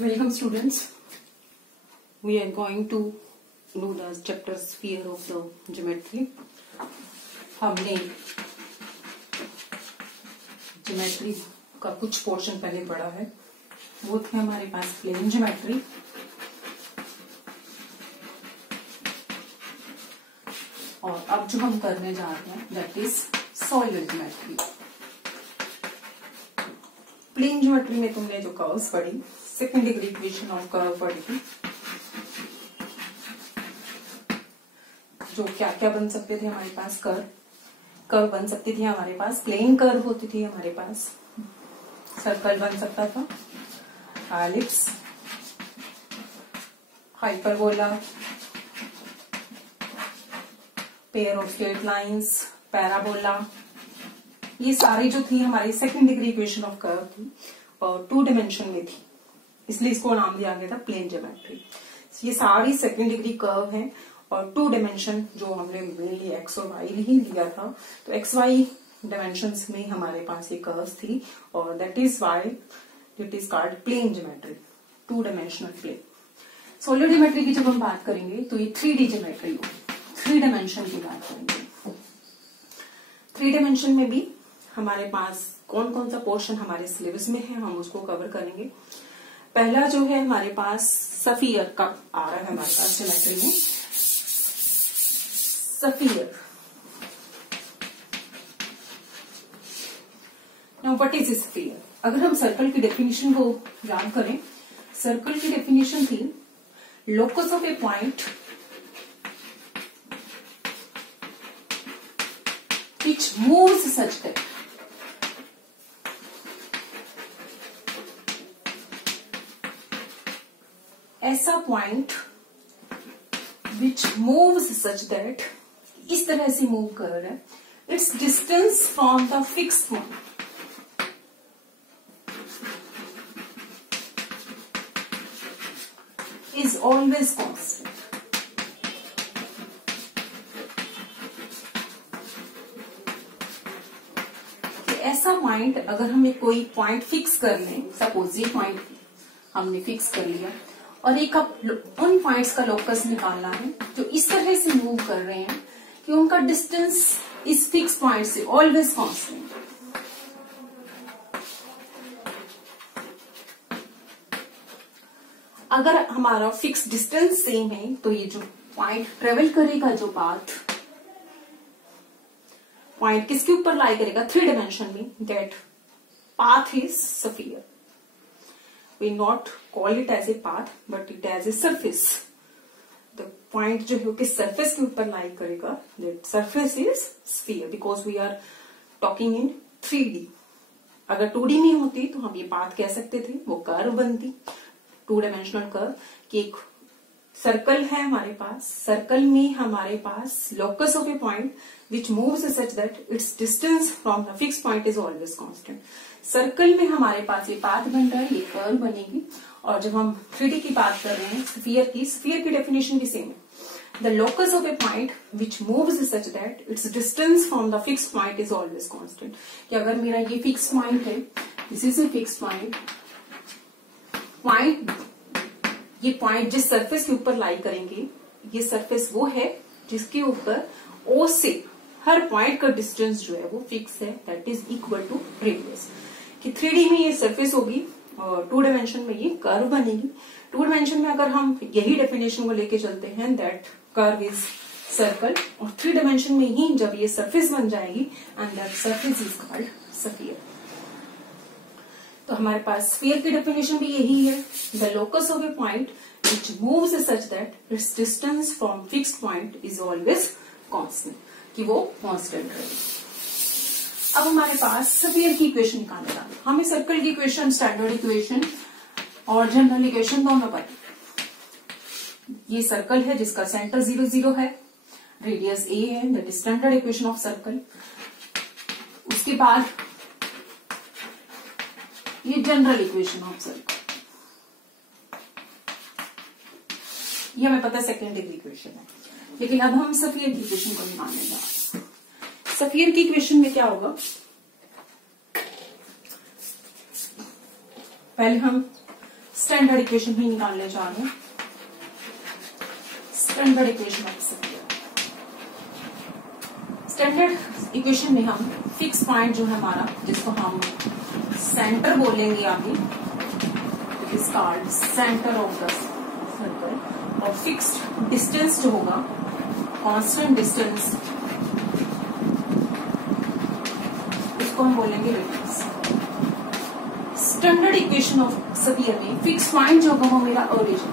Welcome students. We are going to do the chapter sphere of the geometry. हमने geometry का कुछ portion पहले पढ़ा है, वो थे हमारे पास प्लेन ज्योमेट्री, और अब जो हम करने जा रहे हैं that is solid geometry. Plane geometry में तुमने जो कर्व्स पढ़ी, second degree equation of curve पढ़ी थी, जो क्या क्या बन सकते थे हमारे पास, कर्व बन सकती थी हमारे पास, प्लेन कर्व होती थी हमारे पास, सर्कल बन सकता था, ellipse, hyperbola, pair of straight lines, parabola, ये सारी जो थी हमारी second degree equation of curve थी और 2 डायमेंशन में थी, इसलिए इसको नाम दिया गया था प्लेन ज्योमेट्री। ये सारी सेकेंड डिग्री कर्व है और 2 डायमेंशन जो हमने मेनली एक्स और वाई ही लिया था, तो एक्स वाई डायमेंशंस में हमारे पास ये कर्व्स थी और that is why it is called plane geometry, 2 dimensional plane. Solid geometry की जब हम बात करेंगे तो ये 3D ज्योमेट्री हो, 3 डायमेंशन की बात करेंगे। 3 डायमेंशन में भी हमारे पास कौन कौन सा पोर्शन हमारे सिलेबस में है, हम उसको कवर करेंगे। पहला जो है हमारे पास सफियर का आ रहा है हमारे पास ज्योमेट्री में, sphere. Now what is sphere? अगर हम सर्कल की डेफिनेशन को याद करें, सर्कल की डेफिनेशन थी locus of a point which moves such that ऐसा point which moves such that, इस तरह से मूव कर रहा है, its distance from the fixed point is always constant। ऐसा पॉइंट, अगर हमें कोई पॉइंट फिक्स कर लें, सपोज ये पॉइंट हमने फिक्स कर लिया और एक उन पॉइंट्स का लोकस निकालना है जो इस तरह से मूव कर रहे हैं कि उनका डिस्टेंस इस फिक्स पॉइंट से ऑलवेज कांस्टेंट। अगर हमारा फिक्स डिस्टेंस सेम है तो ये जो पॉइंट ट्रेवल करेगा, जो पाथ पॉइंट किसके ऊपर लाई करेगा, 3 डायमेंशन में, that path is sphere. We not call it as a path but it as a surface. The point जो है किस सरफेस के ऊपर लाई करेगा, that surface is sphere, because we are talking in 3D। अगर 2D में होती तो हम ये पाथ कह सकते थे, वो कर्व बनती, 2 डायमेंशनल कर्व, कि एक सर्कल है हमारे पास, सर्कल में हमारे पास locus of a point which moves such that its distance from the fix point is always constant. Circle में हमारे पास ये पाथ बन रहा है, ये कर्व बनेगी। और जब हम 3D की बात कर रहे हैं स्फीयर की डेफिनेशन भी सेम है, the locus of a point which moves such that its distance from the fix point is always constant. कि अगर मेरा ये फिक्स पॉइंट है, this is a fix point, ये पॉइंट जिस सरफेस के ऊपर लाई करेंगे, ये सरफेस वो है जिसके ऊपर ओ से हर पॉइंट का डिस्टेंस जो है वो फिक्स है, that is equal to radius. कि 3D में ये सरफेस होगी और 2 डायमेंशन में ये कर्व बनेगी। 2 डायमेंशन में अगर हम यही डेफिनेशन को लेके चलते हैं, दैट कर्व इज सर्कल, और 3 डायमेंशन में ही जब ये सरफेस बन जाएगी and that surface is called sphere. तो हमारे पास स्फीयर की डेफिनेशन भी यही है, the locus of a point which moves such that its distance from fixed point is always constant, कि वो कांस्टेंट रहे। अब हमारे पास स्फीयर की इक्वेशन निकालना, हमें सर्कल की इक्वेशन, स्टैंडर्ड इक्वेशन और जनरल इक्वेशन दोनों पता। ये सर्कल है जिसका सेंटर 0 0 है, रेडियस a है, that is standard equation of circle. उसके बाद ये जनरल इक्वेशन ऑफ सर्कल, ये हमें पता है सेकेंड डिग्री इक्वेशन है। लेकिन अब हम स्फीयर की इक्वेशन को निकालने जा रहे हैं। स्फीयर की इक्वेशन में क्या होगा, पहले हम स्टैंडर्ड इक्वेशन भी निकालने जा रहे हैं। Standard equation of sphere. Standard equation में हम फिक्स पॉइंट जो है हमारा, जिसको हम सेंटर बोलेंगे आगे, is called centre of the circle, और फिक्स्ड डिस्टेंस जो होगा, कांस्टेंट डिस्टेंस, इसको हम बोलेंगे radius. Standard equation of sphere में फिक्स पॉइंट जो होगा वो मेरा ओरिजिन,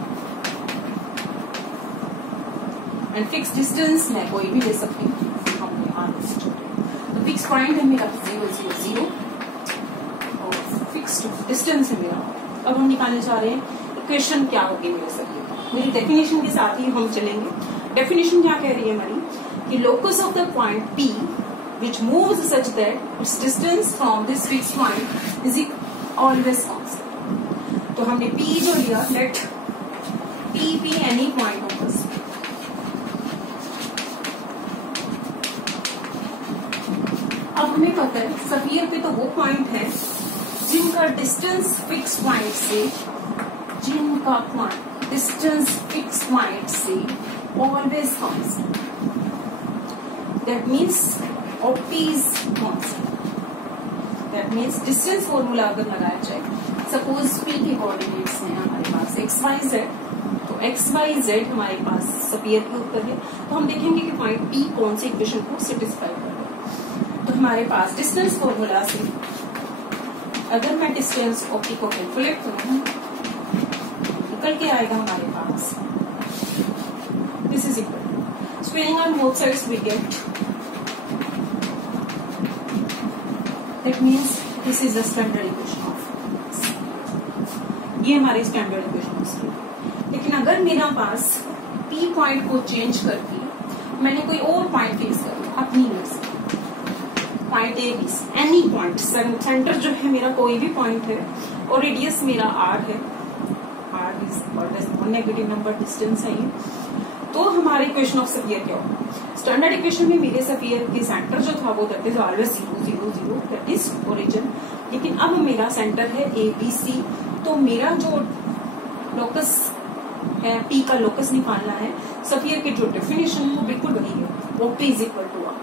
एंड फिक्स डिस्टेंस मैं कोई भी ले सकती हूँ, हमने आर्क। तो फिक्स पॉइंट है मेरा 0 0 0 और फिक्स्ड डिस्टेंस है मेरा। अब हम निकालने जा रहे हैं इक्वेशन क्या होगी मेरे स्फीयर। मेरी डेफिनेशन के साथ ही हम चलेंगे। डेफिनेशन क्या कह रही है हमारी कि locus of the point P which moves such that its distance from this fixed point is always constant। तो हमने P जो लिया, let P be any point of the sphere। अब हमें पता है स्फीयर पे तो वो पॉइंट है जिनका डिस्टेंस फिक्स पॉइंट से, जिनका डिस्टेंस फिक्स पॉइंट से always constant. That means OP is constant। That means distance formula अगर लगाया जाए, सपोज P के कोऑर्डिनेट्स हैं हमारे पास XYZ, तो XYZ हमारे पास स्फीयर के ऊपर है, तो हम देखेंगे कि पॉइंट P कौन सी इक्वेशन को सेटिस्फाई कर रहा है। तो हमारे पास डिस्टेंस फॉर्मूला से अगर मैं डिस्टेंस OP को कैलकुलेट करूँ, निकल के आएगा हमारे पास this is equal, squaring on both sides we get, that means this is the standard equation of, ये हमारी स्टैंडर्ड इक्वेशन है। लेकिन अगर मेरा पास P पॉइंट को चेंज करके मैंने कोई और पॉइंट फिक्स कर लिया अपनी नजर से, point A B any point, centre जो है मेरा कोई भी पॉइंट है और रेडियस मेरा R है, R is negative number distance है ये, तो हमारी इक्वेशन ऑफ स्फीयर क्या होगा। स्टैंडर्ड इक्वेशन में मेरे स्फीयर के सेंटर जो था वो that is always 0 0 0, that is origin. लेकिन अब मेरा सेंटर है ABC, तो मेरा जो लोकस है P का लोकस निकालना है, स्फीयर की जो डेफिनेशन है वो बिल्कुल वही है, OP is equal to R।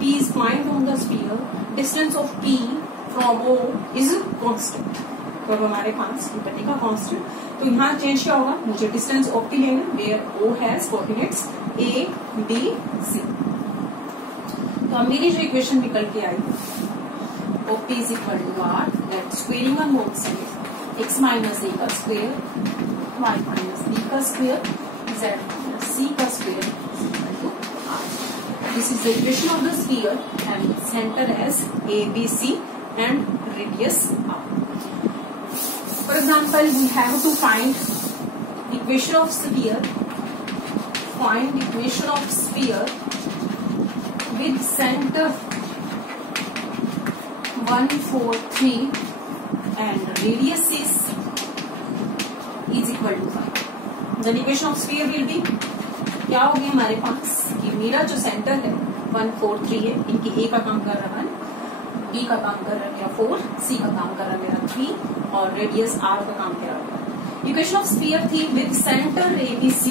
P is point on the sphere, distance of P from O is constant। तो अब हमारे पास ये बनेगा कांस्टेंट, तो यहाँ चेंज क्या होगा, मुझे डिस्टेंस ऑफ P लेना, where O has coordinates A B C। तो अब मेरी जो इक्वेशन निकल के आई, OP is equal to R, that squaring on both side x minus A का स्क्वेयर, y माइनस B का स्क्वेयर, z माइनस C का square is equal to R। This is the equation of the sphere and center as ABC and radius R. For example, we have to find equation of sphere. Find equation of sphere with center 1 4 3 and radius is equal to 5. The equation of sphere will be क्या होगी हमारे पास कि मेरा जो centre है 1 4 3 है, इनकी A का काम कर रहा है 1, B का काम कर रहा है मेरा 4, C का काम कर रहा है मेरा 3 और रेडियस R का काम कर रहा है। इक्वेशन ऑफ स्फीयर थी विद सेंटर ABC,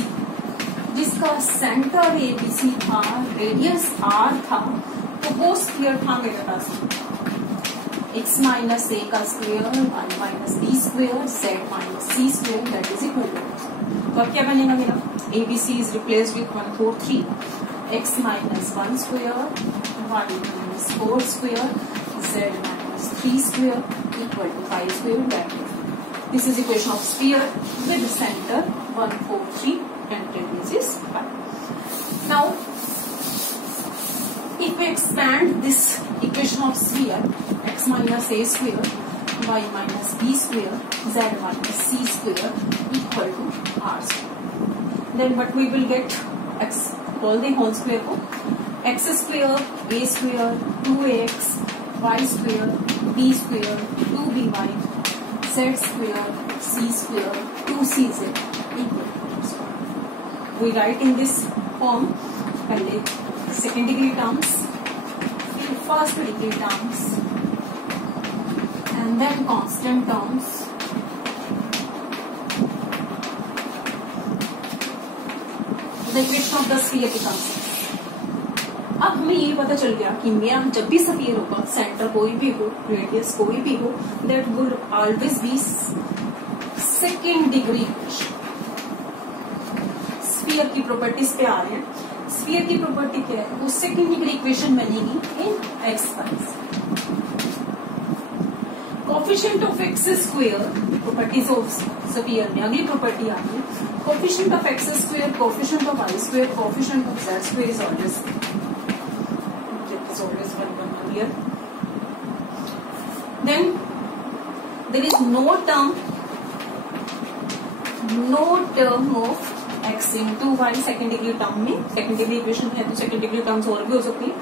जिसका सेंटर ABC था, रेडियस R था, तो वो स्फीयर था मेरे पास x माइनस A का square, y minus B square, z minus C square, that is equal to. तो अब क्या बनेगा मेरा, ABC is replaced with 1 4 3, x minus 1 square, y minus 4 square, z minus 3 square equal to 5 square. That is, this is equation of sphere with center 1 4 3 and radius is 5. Now, if we expand this equation of sphere, x minus A square, y minus B square, z minus C square equal to R square. Then what we will get, x all the whole square को x square A square 2ax y square B square 2by z square C square 2cz equal to square. We write in this form पहले second degree terms, first degree terms and then constant terms the equation of the sphere becomes. अब हमें ये पता चल गया कि मेरा जब भी स्फीयर होगा, सेंटर कोई भी हो, रेडियस कोई भी हो, that would always B second degree equation. Sphere की प्रॉपर्टीज पे आ रहे हैं। स्फीयर की प्रॉपर्टी क्या है? वो सेकेंड डिग्री इक्वेशन बनेगी in x wise. Coefficient of x square, properties of sphere में अगली प्रॉपर्टी आ रही है coefficient of x square, coefficient of y square, coefficient of z square is always here. Then there is no term of x into y second degree term में। Second degree equation है तो second degree terms और भी हो सकती है,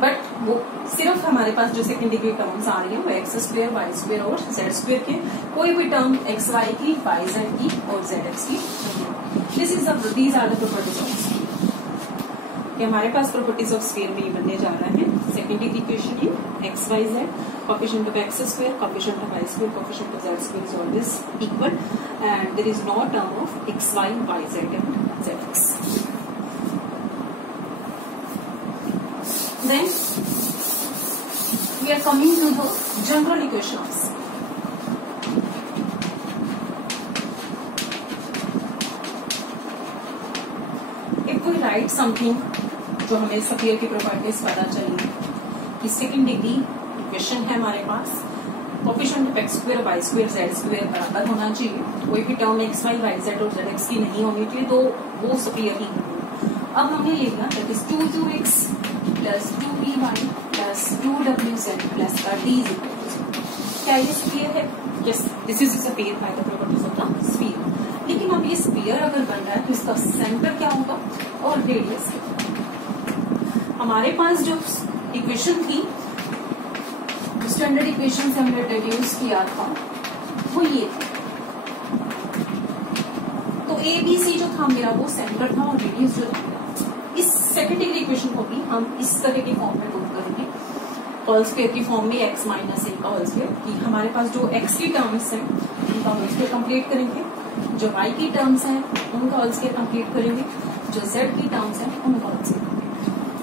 but वो सिर्फ हमारे पास जो सेकेंड डिग्री टर्म्स आ रही है वो एक्स स्क्वायर, वाई स्क्वायर और जेड स्क्वायर के। कोई भी टर्म एक्स वाई की, वाई जेड की और जेड एक्स की। These are the properties of sphere. कि हमारे पास प्रॉपर्टीज ऑफ स्फीयर में ये बनने जा रहा है second degree equation in x y z, coefficient of x square, coefficient of y square, coefficient of z square is always equal and there is no term of x y, y z and z x. Then we are coming to the general equation of sphere. If we write something, जो हमें sphere की properties पता चली कि second degree equation है हमारे पास, coefficient of x square, y square, z square बराबर होना चाहिए। कोई भी term x y, y z और जेड एक्स की नहीं होनी चाहिए, तो वो स्फीयर ही होगी। अब हमने ले लिया that is 2x plus 2by plus 2wz plus का d इज इक्वल टू। क्या ये स्फीयर है? Yes, this is sphere by the properties of the sphere. लेकिन अब ये स्फीयर अगर बन रहा है तो इसका सेंटर क्या होगा और रेडियस क्या होगा? हमारे पास जो इक्वेशन थी, स्टैंडर्ड इक्वेशन से हमने डिड्यूस किया था, वो ये थी। तो ए बी सी जो था मेरा वो सेंटर था और रेडियस जो था। इस सेकेंड डिग्री इक्वेशन को भी हम इस तरह के फॉर्म में पुट करेंगे, होल स्क्वायर की फॉर्म में x माइनस ए का होल स्क्वायर, कि हमारे पास जो x की टर्म्स हैं उनका होल स्क्वायर कंप्लीट करेंगे, जो y की टर्म्स हैं उनका होल स्क्वायर कंप्लीट करेंगे, जो z की टर्म्स हैं उनका होल स्क्वायर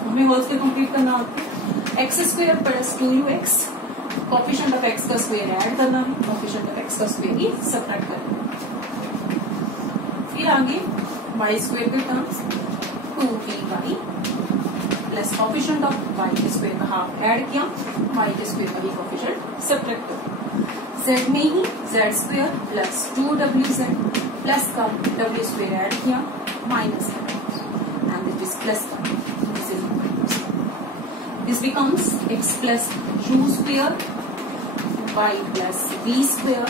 हमें होल स्क्वायर कंप्लीट करना होता है। X square plus 2ux, coefficient of x का स्क्वायर ऐड करना है, कोफिशिएंट ऑफ एक्स का स्क्वायर ही सबट्रैक्ट करना है। फिर आगे वाई स्क्वायर के terms 2by plus coefficient of y के स्क्वायर का हाफ ऐड किया, वाई के स्क्वायर का भी कोफिशिएंट सबट्रैक्ट किया। जेड में ही z square plus 2wz plus का w स्क्वायर ऐड किया, minus and it is plus का। This becomes x plus u square, y plus v square,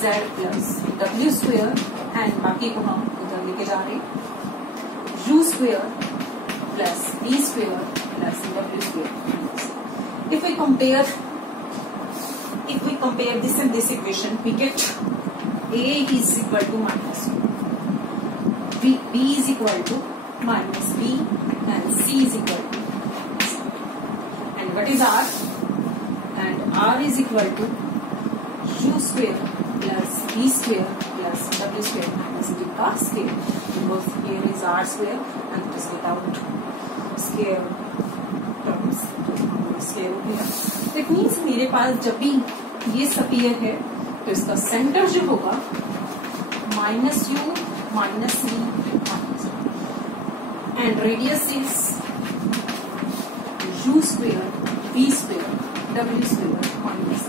z plus w square and बाकी को हम उधर लेके जा रहे हैं u square plus v square plus w square. If we compare this and this equation, we get a is equal to minus b is equal to minus b and c is equal to what is r, and r is equal to u square plus v square plus w square minus d का square, because here is r square and it is without square terms, square हो गया। That means मेरे पास जब भी ये sphere है तो इसका सेंटर जो होगा minus u minus v minus and radius is u square v square w square minus.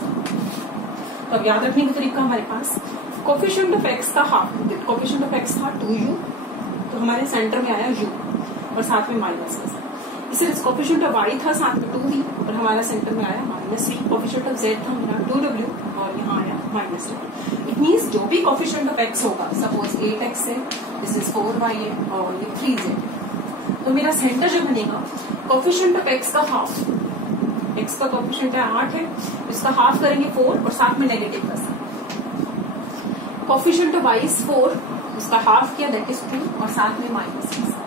तो अब याद रखने का तरीका हमारे पास कोफिशिएंट ऑफ x का हाफ, कोफिशिएंट ऑफ x था 2u, तो हमारे सेंटर में आया u और साथ में माइनस का साइन। इसे कोफिशिएंट ऑफ y था साथ में 2v और हमारा सेंटर में आया minus v। Coefficient of z था मेरा 2w और यहाँ आया माइनस w। इट मीन्स जो भी कोफिशिएंट ऑफ x होगा, सपोज 8x है, दिस इज 4y है और ये 3z, तो मेरा सेंटर जो बनेगा कोफिशिएंट ऑफ x का हाफ, x का कोफिशिएंट है 8 है, इसका हाफ करेंगे 4 और साथ में नेगेटिव का sign. Coefficient of y is 4, उसका हाफ किया दैट इज 2 और साथ में माइनस का साइन।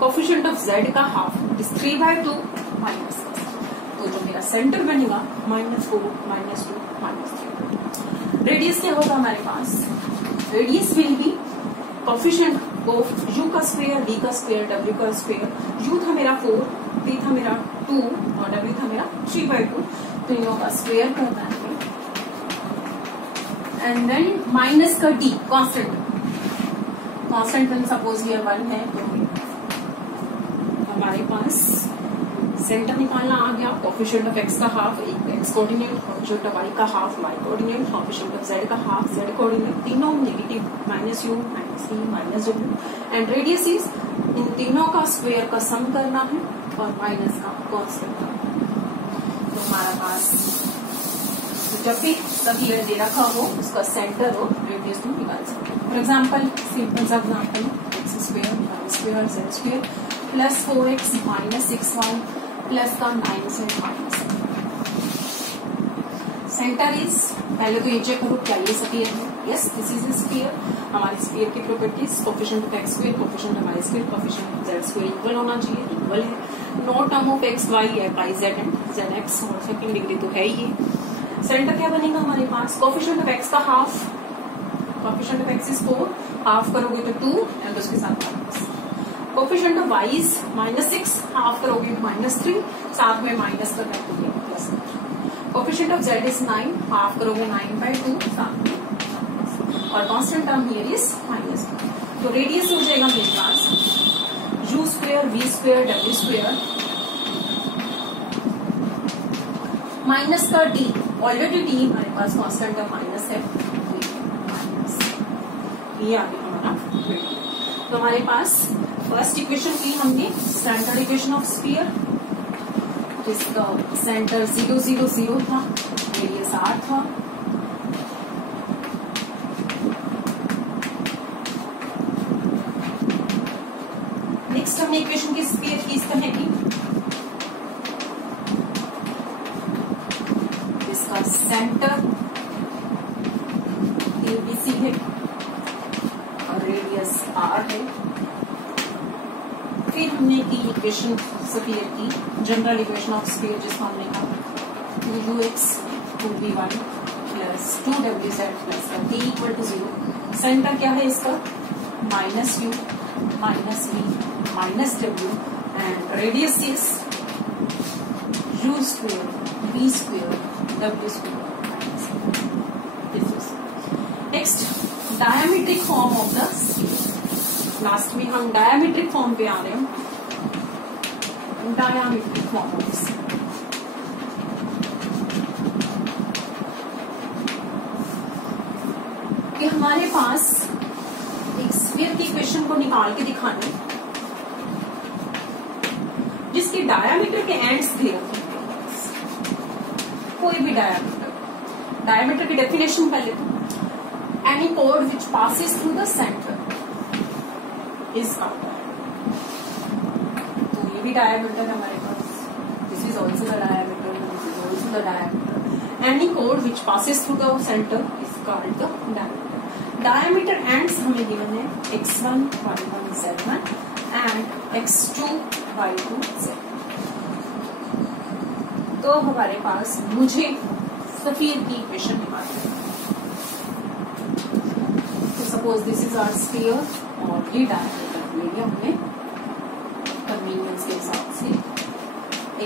कोफिशिएंट ऑफ z का हाफ इज 3/2 माइनस का साइन। तो जो मेरा सेंटर बनेगा -4 -2 -3। रेडियस क्या होगा हमारे पास? रेडियस विल बी कोफिशिएंट तो u का स्क्वायर, v का स्क्वायर, w का स्क्वायर, u था मेरा 4, v था मेरा 2 और w था मेरा 3/2, तो इन लोगों का स्क्वायर करना है। एंड देन माइनस का d constant, constant one suppose ये 1 है, तो हमारे पास सेंटर निकालना आ गया। कोफिशिएंट ऑफ x का half x coordinate, coefficient of y का half y coordinate, coefficient of z का हाफ z कोऑर्डिनेट, तीनों negative, minus u minus c minus w and radius is, इन तीनों का स्क्वायर का सम करना है और माइनस का कांस्टेंट का। तो हमारा पास जब भी सब ये दे रखा हो उसका सेंटर और रेडियस में निकाल सकते हैं। फॉर एग्जाम्पल सिंपल सा example, x square y square z square plus 4x minus 6y plus का 9 माइनस। सेंटर इज, पहले तो ये चेक करो क्या ये स्फीयर है, yes this is a sphere. हमारी स्फीयर की properties coefficient of x square, coefficient of y square, coefficient of z square equal होना चाहिए, इक्वल है। No term of x y है y z and z x और second degree तो है ही। सेंटर क्या बनेगा हमारे पास, कोफिशिएंट ऑफ x का half, coefficient of x is 4, half करोगे तो 2 एंड उसके साथ minus. Coefficient of y is -6, half करोगे तो -3, साथ में माइनस करना है तो ये plus. Coefficient of z is 9, half करोगे 9/2, साथ में माइनस। और constant term here is minus. तो रेडियस हो जाएगा मेरे पास u square v square w square minus का d, ऑलरेडी d हमारे पास कांस्टेंट टर्म माइनस है, माइनस ये आ गया हमारा रेडियस। तो हमारे पास फर्स्ट इक्वेशन की हमने स्टैंडर्ड इक्वेशन ऑफ स्फीयर, जिसका सेंटर 0 0 0 था, रेडियस r था। नेक्स्ट हमने इक्वेशन की स्फीयर की इस तरह की, जिसका सेंटर ABC है और रेडियस r है। फिर हमने की इक्वेशन स्फीयर की जनरल इक्वेशन ऑफ स्फीयर, जिसको हमने कहा 2ux 2vy plus 2wz plus t equal to 0। Centre क्या है इसका, -u -v -w and radius is u square v square w square. Next diametric form of the sphere. Last में हम डायमीट्रिक form पे आ रहे हैं, डायमीट्रिक फॉर्म ऑफ कि हमारे पास एक स्फीयर की इक्वेशन को निकाल के दिखाना है जिसके डायमीटर के एंड्स दिए होते हैं। कोई भी डायमीटर की डेफिनेशन पहले तो, एनी कोड which passes through the centre is called, तो ये भी डायमीटर है हमारे पास, this is also the diameter, this is also the diameter. Any कोड which passes through the centre is called the diameter. Diameter ends हमें given है x1 y1 z1 and x2 y2 z। तो हमारे पास मुझे sphere की equation निकालनी है। तो suppose this is our sphere और ये डायमीटर लिया हमने कन्वीनियंस के हिसाब से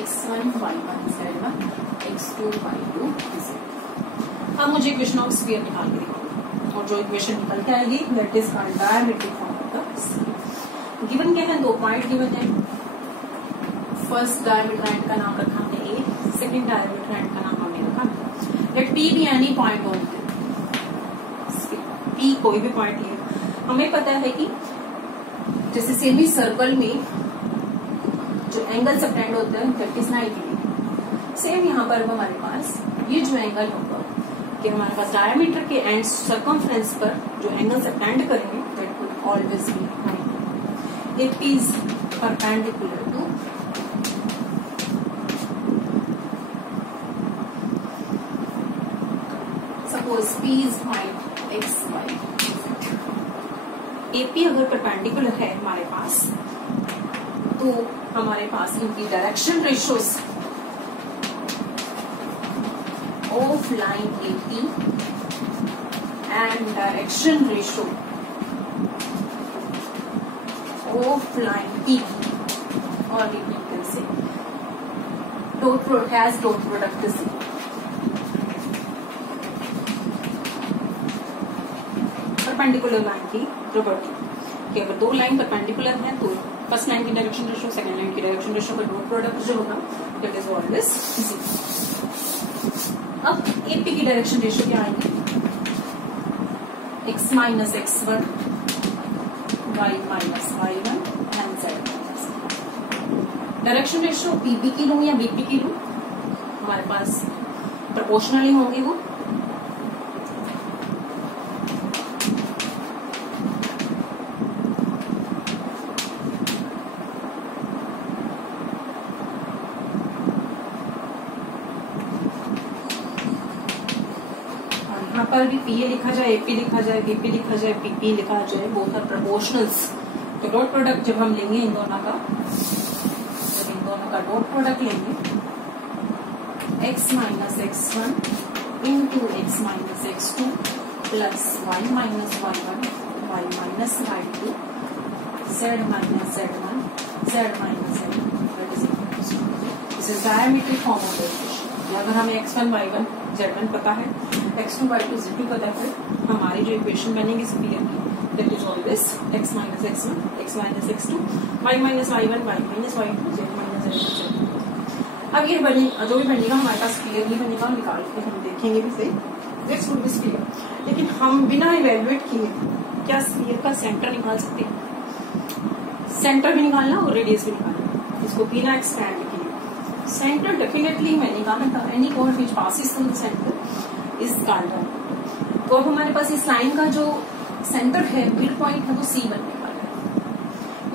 x1 y1 z1 x2 y2 z। अब मुझे इक्वेशन ऑफ स्फीयर निकाल के दिखाओ और जो इक्वेशन निकल के आएगी that is called diametric form of the sphere. Given क्या है, 2 पॉइंट गिवन है। फर्स्ट डायमीटर एंड का नाम रखा हमने a, सेकंड डायमीटर एंड का नाम हमने रखा let p be any point on p, कोई भी पॉइंट ले। हमें पता है कि जैसे सेमी सर्कल में जो एंगल सबटेंड होता है दैट इज 90 डिग्री, सेम यहाँ पर हमारे पास ये जो एंगल होगा कि हमारे पास डायमीटर के एंड सर्कमफ्रेंस पर जो एंगल सबटेंड करेंगे that would always be 90। It is perpendicular to suppose p is point x y। AP अगर परपेंडिकुलर है हमारे पास तो हमारे पास इनकी direction ratios of line AP and direction ratio of line P और रिपीट से डॉट हैज डॉट प्रोडक्ट से परपेंडिकुलर लाइन की प्रॉपर्टी कि अगर दो लाइन परपेंडिकुलर हैं तो फर्स्ट लाइन की डायरेक्शन रेशियो सेकंड लाइन की डायरेक्शन रेशियो का डॉट प्रोडक्ट जो होगा दैट इज ऑलवेज 0। अब एपी की डायरेक्शन रेशियो क्या आएंगे, x minus x1 y minus y1 and z minus. Direction ratio PP की लूं या बीपी की लूं, हमारे पास प्रोपोर्शनली होंगे वो। यहाँ पर भी पीए लिखा जाए, एपी लिखा जाए, बीपी लिखा जाए, पीपी लिखा जाए, बोथ आर प्रोपोर्शनल्स। तो डॉट प्रोडक्ट जब हम लेंगे इन दोनों का, जब इन दोनों का डॉट प्रोडक्ट लेंगे x minus x1 into x minus x2 plus y minus y1 y minus y2 z minus z1 z minus z2 this is diametric form of derivation. अगर हमें x1 y1 z1 पता है, x2 y2 z2 पता है, हमारी जो equation बनेगी sphere की that is always x minus x1 x minus x2 y minus y1 y minus y2 z minus z2। अब ये बने जो भी बनेगा हमारे पास स्फीयर ही बनेगा, निकाल के हम देखेंगे भी सही दिस वुड बी स्फीयर। लेकिन हम बिना इवेल्युएट किए क्या स्फीयर का सेंटर निकाल सकते हैं? सेंटर भी निकालना और रेडियस भी निकालना, इसको बिना एक्सपैंड किए। सेंटर डेफिनेटली मैंने कहा था any point which passes through the centre is called out. तो अब हमारे पास इस लाइन का जो सेंटर है, मिड पॉइंट है, वो सी बनने वाला है।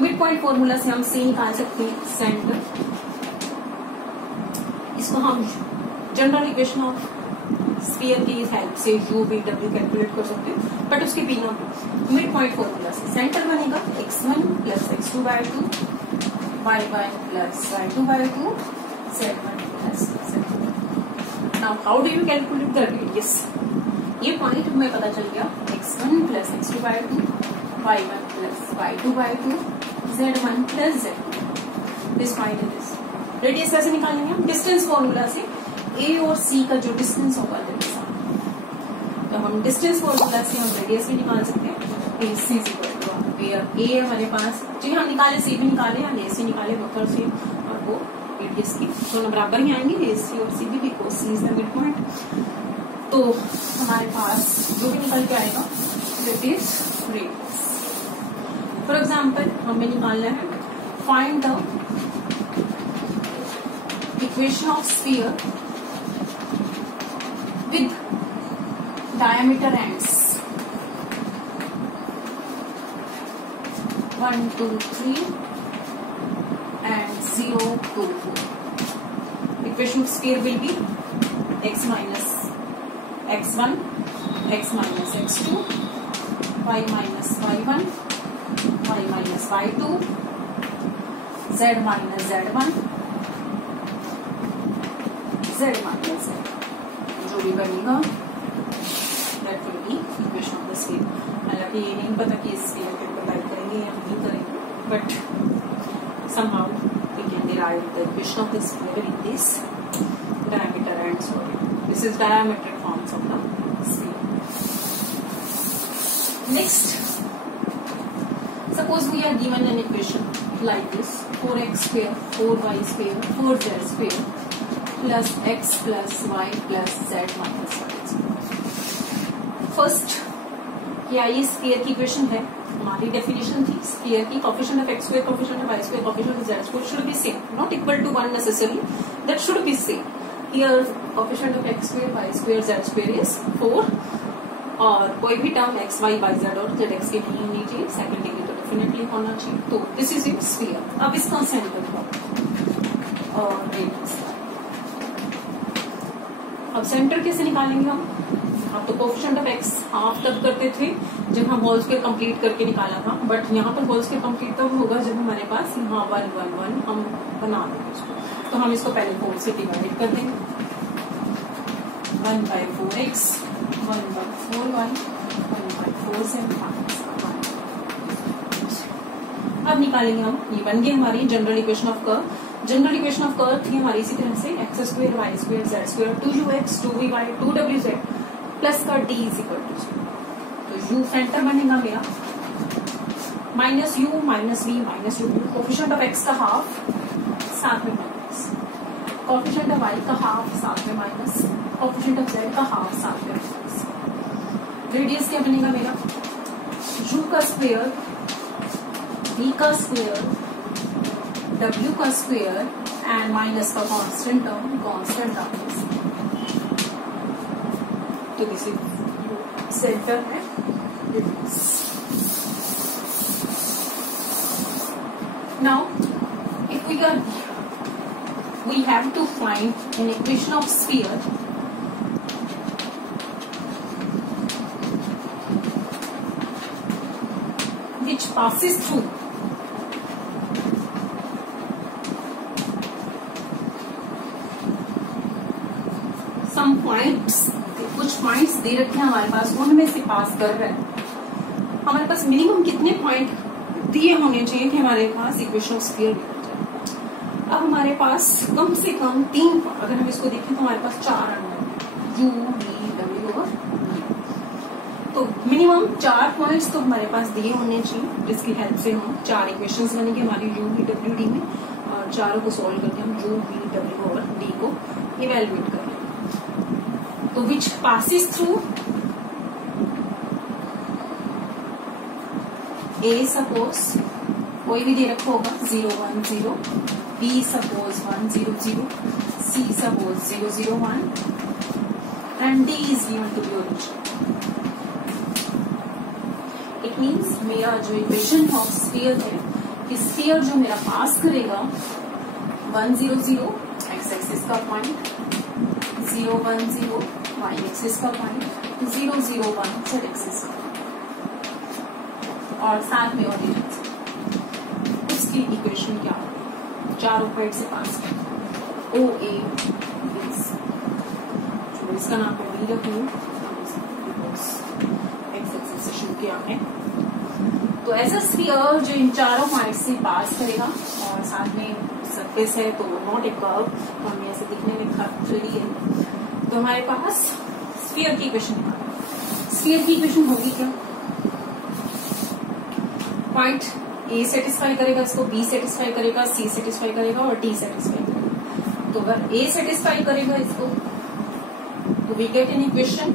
मिड पॉइंट फॉर्मूला से हम सी निकाल सकते हैं, सेंटर। इसको हम जनरल इक्वेशन ऑफ स्फीयर की हेल्प से u v w कैलकुलेट कर सकते हैं, बट उसके बिना मिड पॉइंट फॉर्मूला से सेंटर बनेगा x1 plus x2 by 2 y1 plus y2 by 2 z1 plus z2। Now how do you calculate the radius? ये पॉइंट हमें पता चल गया x1 plus x2 by 2 y1 plus y2 by 2 z1 plus z2। This point is radius कैसे निकालेंगे हम? Distance formula से ए और सी का जो डिस्टेंस होगा तो हम डिस्टेंस फॉर्मूला से हम रेडियस भी निकाल सकते हैं। ए सी ए हमारे पास जी हम निकाले, सी भी निकाले या ए सी निकाले, बोथ से और वो रेडियस की दोनों बराबर ही आएंगे, ए सी और सी भी, because C is the mid point. तो हमारे पास जो भी निकल के आएगा that is radius. For example हमें निकालना है find the equation of sphere with diameter ends 1, 2, 3 and 0, 2, 4. Equation of sphere will be x minus x1, x minus x2, y minus y1, y minus y2, z minus z1, z minus z। जो भी बनेगा that will be equation of the sphere. हालांकि ये नहीं पता कि इस sphere के ऊपर टाइप करेंगे या नहीं करेंगे, but somehow we can derive the equation of the sphere in this diameter end sorry this is diametric forms of the sphere. Next, suppose we are given an equation like this 4x square 4y square 4z square plus x plus y plus z minus y। First क्या ये sphere की equation है? हमारी definition थी sphere की coefficient of x square, coefficient of y square, coefficient of z square should be same, not equal to 1 necessarily, that should be same. Here coefficient of x square, y square, z square is 4 और कोई भी term x y y z और z x के नहीं होनी चाहिए, second degree तो definitely होना चाहिए। तो दिस इज इट स्फीयर। अब इसका सेंटर और रेडियस। अब सेंटर कैसे निकालेंगे हम? अब तो कोफिशिएंट ऑफ x हाफ तब करते थे जब हम होल स्क्वायर कंप्लीट करके निकाला था, बट यहाँ पर होल स्क्वायर कंप्लीट तब होगा जब हमारे पास यहाँ 1 1 1 हम बना देंगे इसको। तो हम इसको पहले 4 से डिवाइड कर देंगे, 1 by 4x 1 by 4y 1 by 4z। अब निकालेंगे हम, ये बन गई हमारी general equation of curve. General equation of curve थी हमारी इसी तरह से x square y square z square 2ux 2vy 2wz plus का d इज इक्वल टू 0। तो u सेंटर बनेगा मेरा, minus u minus v minus u, coefficient of x का हाफ साथ में माइनस, कोफिशिएंट ऑफ y का हाफ साथ में माइनस, कोफिशिएंट ऑफ z का हाफ साथ में माइनस। रेडियस क्या बनेगा मेरा, u का स्क्वायर v का स्क्वायर w का स्क्वायर एंड माइनस का कांस्टेंट टर्म तो दिस इज सेंटर है। Now if we have to find an equation of sphere which passes through some points, कुछ पॉइंट्स दे रखे हैं हमारे पास, उनमें से पास कर रहे हैं। हमारे पास मिनिमम कितने पॉइंट दिए होने चाहिए कि हमारे पास इक्वेशन ऑफ स्फीयर निकल जाए। अब हमारे पास कम से कम 3, अगर हम इसको देखें तो हमारे पास 4 u v w और तो मिनिमम 4 पॉइंट्स तो हमारे पास दिए होने चाहिए, जिसकी हेल्प से हम 4 इक्वेशंस बनेंगे हमारी u v w d में, और चारों को सॉल्व करके हम u v w और d को इवेल्युएट करेंगे। तो which passes through a suppose कोई भी दे रखा होगा 0 1 0, b suppose 1 0 0, c suppose 0 0 1 and d is given to be origin. It means मेरा जो इक्वेशन ऑफ स्फीयर है कि स्फीयर जो मेरा पास करेगा 1 0 0 एक्स एक्सिस का पॉइंट, 0 1 0 वाई एक्सिस का पॉइंट, 0 0 1 जेड एक्सिस का, और साथ में ओरिजिन से उसकी इक्वेशन क्या होगी, चारों पॉइंट से पास ओ ए जो इसका नाम मैं नहीं रखूँ एक्स एक्सिस से शुरू किया है। तो ऐसा स्फीयर जो इन चारों पॉइंट से पास करेगा और साथ में सरफेस है तो नॉट ए कर्व, हमें ऐसे दिखने में खाली है। तो हमारे पास स्फीयर की इक्वेशन है। स्फीयर की इक्वेशन होगी क्या, पॉइंट ए सेटिस्फाई करेगा इसको, बी सेटिस्फाई करेगा, सी सेटिस्फाई करेगा और डी सेटिस्फाई करेगा। तो अगर ए सेटिस्फाई करेगा इसको तो वी गेट एन इक्वेशन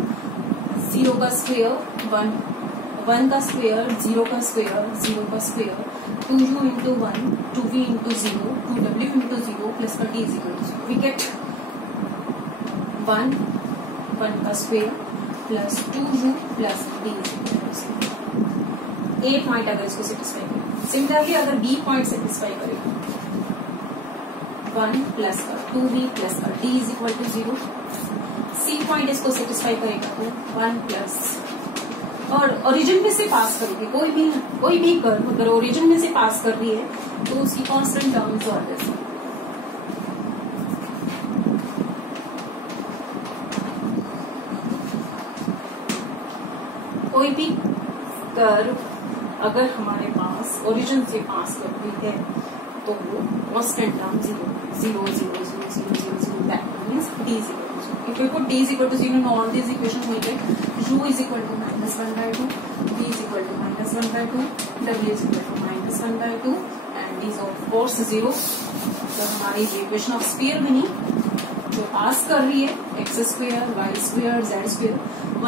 0 का स्क्वायर 1 का स्क्वायर 0 का स्क्वायर 0 का square 2u into 1 2v into 0 2w into 0 plus का d is equal to 0। We get 1 का square plus 2u plus d is equal to 0। A point अगर इसको satisfy करेगा, similarly अगर बी पॉइंट सेटिस्फाई करेगा 1 plus का 2v plus का d is equal to 0। C point इसको सेटिस्फाई करेगा तो 1 प्लस, और ओरिजिन में से पास करेगी कोई भी कर्व अगर ओरिजिन में से पास कर रही है तो उसकी कांस्टेंट टर्म्स ऑलवेज कोई भी कर्व अगर हमारे पास ओरिजिन से पास कर रही है तो वो constant term 0 0 0 0 0 0 0 that means d is equal to 0। If you put d is equal to 0 in all these equations we get u is equal to -1/2, v is equal to -1/2, w is equal to -1/2 and d is of course 0। तो हमारी ये equation of sphere बनी जो पास कर रही है x square y square z square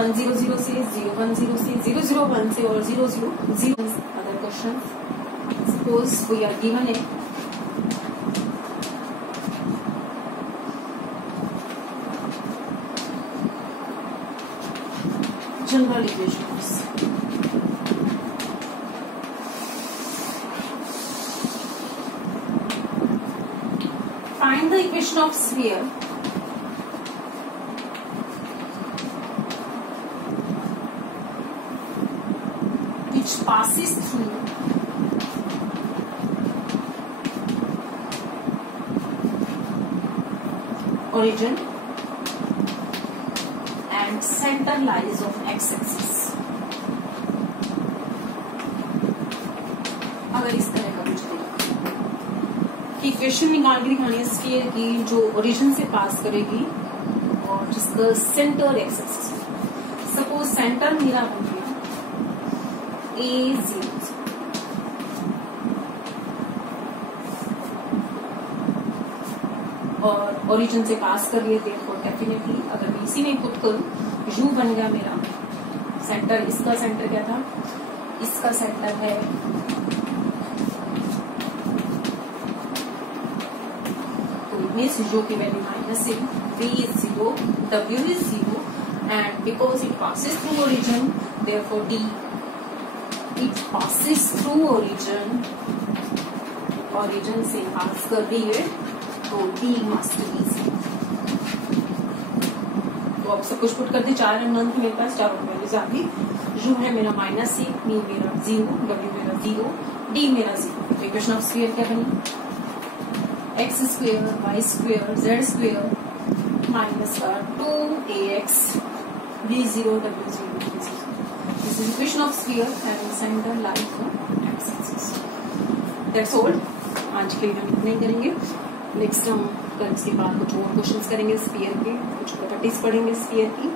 1 0 0 से 0 1 0 से 0 0 1 से और 0 0 0। Other question suppose we are given है general equations। Find the equation of sphere which passes through origin and center lies of x-axis। अगर इस तरह का इक्वेशन निकाल के दिखानी है स्फीयर की जो ओरिजिन से पास करेगी और जिसका centre x axis. Suppose centre मेरा बन गया A0 और ओरिजिन से पास कर लिए, देयरफॉर डेफिनेटली अगर मैं इसी में पुट करूं U बन गया मेरा सेंटर। इसका सेंटर क्या था, इसका सेंटर है U की value -6, V is 0, W is 0 and because it passes through origin therefore D, it passes through origin से पास कर रही है तो D must be 0। तो अब सब कुछ पुट कर दी, 4 अननोन थे मेरे पास, चारों वैल्यूज आ गई। U है मेरा -1, V मेरा 0, W मेरा 0, D मेरा 0। तो इक्वेशन ऑफ स्फीयर क्या बनी, x square y square z square minus 2ax b0 w0 this is equation of sphere having centre like x axis. That's all, आज के लिए हम इतना ही करेंगे। नेक्स्ट हम कल इसके बाद कुछ और क्वेश्चंस करेंगे स्फीयर के, कुछ प्रॉपर्टीज पढ़ेंगे स्फीयर की।